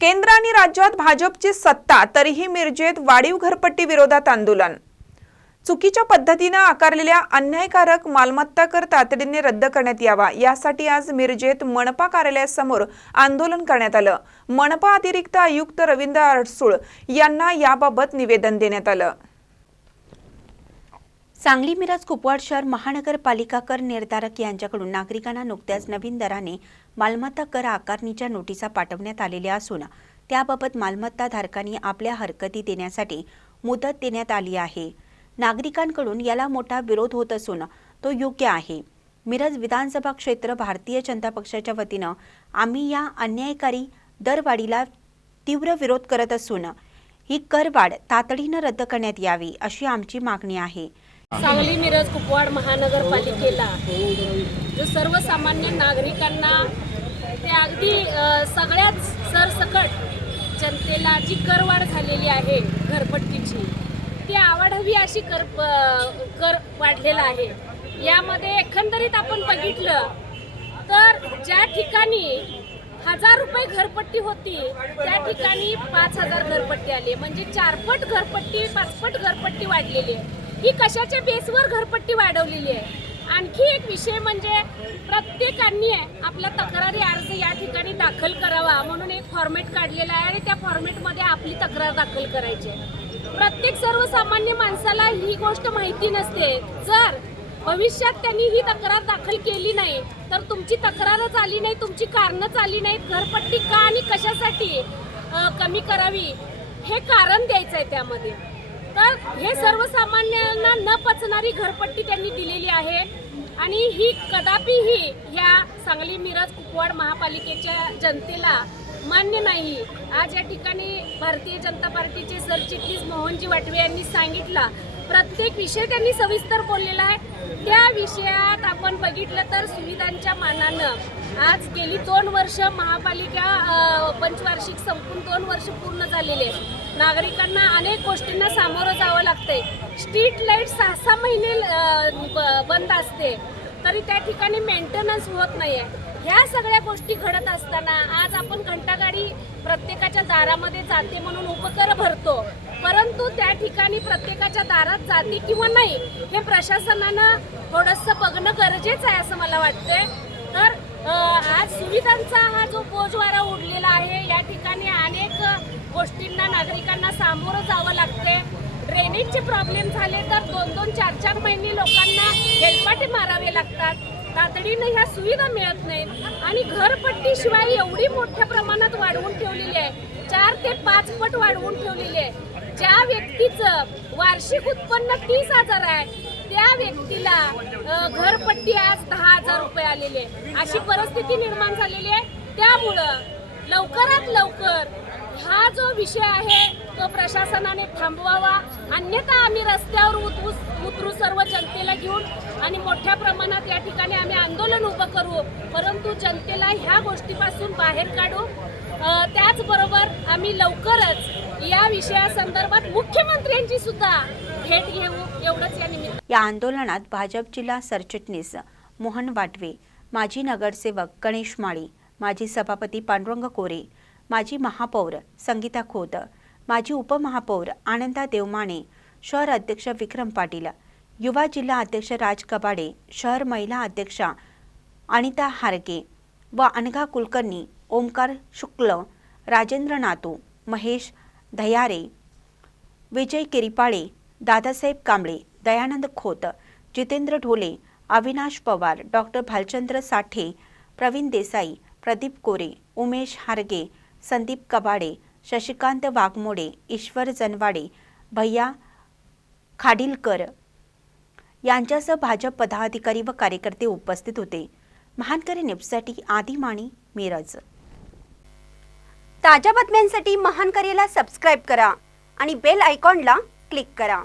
केंद्र आणि राज्यात भाजपची सत्ता तरीही मिरजेत वाढीव घरपट्टी विरोधात आंदोलन. चुकीच्या पद्धतीनं आकारलेल्या अन्यायकारक मालमत्ता कर तातडीने रद्द करण्यात यावा यासाठी आज मिरजेत मनपा कार्यालयासमोर आंदोलन करण्यात आलं. मनपा अतिरिक्त आयुक्त रवींद्र अडसूळ यांना याबाबत निवेदन देण्यात आलं. सांगली मिरज कुपवाड शहर महानगरपालिका कर निर्धारक यांच्याकडून नागरिकांना नुकत्याच नवीन दराने मालमत्ता कर आकारणीच्या नोटिसा पाठवण्यात आलेल्या असून त्याबाबत मालमत्ताधारकांनी आपल्या हरकती देण्यासाठी मुदत देण्यात आली आहे. नागरिकांकडून याला मोठा विरोध होत असून तो योग्य आहे. मिरज विधानसभा क्षेत्र भारतीय जनता पक्षाच्या वतीनं आम्ही या अन्यायकारी दरवाढीला तीव्र विरोध करत असून ही करवाढ तातडीनं रद्द करण्यात यावी अशी आमची मागणी आहे. सांगली मिरज कुपवाड महानगरपालिकेला जो सर्वसामान्य नागरिकांना ते अगदी सगळ्याच सरसकट जनतेला जी करवाढ झालेली आहे घरपट्टीची ती आवडावी अशी कर कर वाढलेला आहे. यामध्ये एकंदरीत आपण बघितलं तर ज्या ठिकाणी हजार रुपये घरपट्टी होती त्या ठिकाणी पाच हजार घरपट्टी आली. म्हणजे चारपट घरपट्टी पाचपट घरपट्टी वाढलेली आहे. ही कशाच्या बेसवर घरपट्टी वाढवलेली आहे? आणखी एक विषय म्हणजे प्रत्येकांनी आपला तक्रारी अर्ज या ठिकाणी दाखल करावा म्हणून एक फॉर्मेट काढलेला आहे आणि त्या फॉर्मेटमध्ये आपली तक्रार दाखल करायची आहे. प्रत्येक सर्वसामान्य माणसाला ही गोष्ट माहिती नसते. जर भविष्यात त्यांनी ही तक्रार दाखल केली नाही तर तुमची तक्रारच आली नाही तुमची कारणच आली नाहीत. घरपट्टी का आणि कशासाठी कमी करावी? हे कारण द्यायचं आहे त्यामध्ये. तर हे सर्वसामान्यांना न पचणारी घरपट्टी त्यांनी दिलेली आहे. आणि ही कदापिही ह्या सांगली मिरज कुपवाड महापालिकेच्या जनतेला मान्य नाही. आज या ठिकाणी भारतीय जनता पार्टीचे सरचिटणीस मोहनजी वाटवे यांनी सांगितला प्रत्येक विषय त्यांनी सविस्तर बोललेला आहे. त्या विषयात आपण बघितलं तर सुविधांच्या मानानं आज गेली दोन वर्ष महापालिका पंचवार्षिक संपून दोन वर्ष पूर्ण झालेले आहे नागरिकांना अनेक गोष्टींना सामोरं जावं लागते स्ट्रीट लाइट सहा सहा महिने बंद असते. तरी त्या ठिकाणी मेंटेनन्स होत नाही आहे ह्या सगळ्या गोष्टी घडत असताना आज आपण घंटागाडी प्रत्येकाच्या दारामध्ये जाते म्हणून उपकर भरतो. परंतु त्या ठिकाणी प्रत्येकाच्या दारात जाते किंवा नाही हे प्रशासनानं थोडंसं बघणं गरजेचं आहे असं मला वाटतंय. तर आज सुविधांचा हा जो बोजवारा उडलेला आहे ठिकाणी अनेक गोष्टींना नागरिकांना सामोरं जावं लागते ड्रेनेजचे प्रॉब्लेम झाले तर दोन दोन चार चार महिने लोकांना हेलपाटे मारावे लागतात. तातडीनं ह्या सुविधा मिळत नाहीत. आणि घरपट्टी शिवाय एवढी मोठ्या प्रमाणात वाढवून ठेवलेली आहे. चार ते पाच पट वाढवून ठेवलेली आहे. ज्या व्यक्तीचं वार्षिक उत्पन्न तीस हजार आहे त्या व्यक्तीला घरपट्टी आज दहा हजार रुपये आलेले अशी परिस्थिती निर्माण झालेली आहे. त्यामुळं लवकरात लवकर हा जो विषय आहे तो प्रशासनाने थांबवावा. अन्यथा आम्ही रस्त्यावर उतरू उतरू सर्व जनतेला घेऊन आणि मोठ्या प्रमाणात या ठिकाणी आम्ही आंदोलन उभं करू. परंतु जनतेला ह्या गोष्टीपासून बाहेर काढू. त्याचबरोबर आम्ही लवकरच या विषयासंदर्भात मुख्यमंत्र्यांची सुद्धा भेट घेऊ. एवढंच या निमित्त. या आंदोलनात भाजप जिल्हा सरचिटणीस मोहन वाटवे माजी नगरसेवक गणेश माळी माजी सभापती पांडुरंग कोरे माजी महापौर संगीता खोत माजी उपमहापौर आनंदा देवमाने शहर अध्यक्ष विक्रम पाटील युवा जिल्हा अध्यक्ष राज कबाडे शहर महिला अध्यक्षा अनिता हारगे व अनघा कुलकर्णी ओमकार शुक्ल राजेंद्र नातू महेश धयारे विजय किरीपाळे दादासाहेब कांबळे दयानंद खोत जितेंद्र ढोले अविनाश पवार डॉक्टर भालचंद्र साठे प्रवीण देसाई प्रदीप कोरे उमेश हारगे संदीप कबाडे शशिकांत वाघमोडे ईश्वर जनवाडे भैया खाडिलकर यांच्यासह भाजप पदाधिकारी व कार्यकर्ते उपस्थित होते. महानकरी न्यूजसाठी आदी माणी मिरज. ताज्या बातम्यांसाठी महानकरीला सबस्क्राईब करा आणि बेल आयकॉनला क्लिक करा.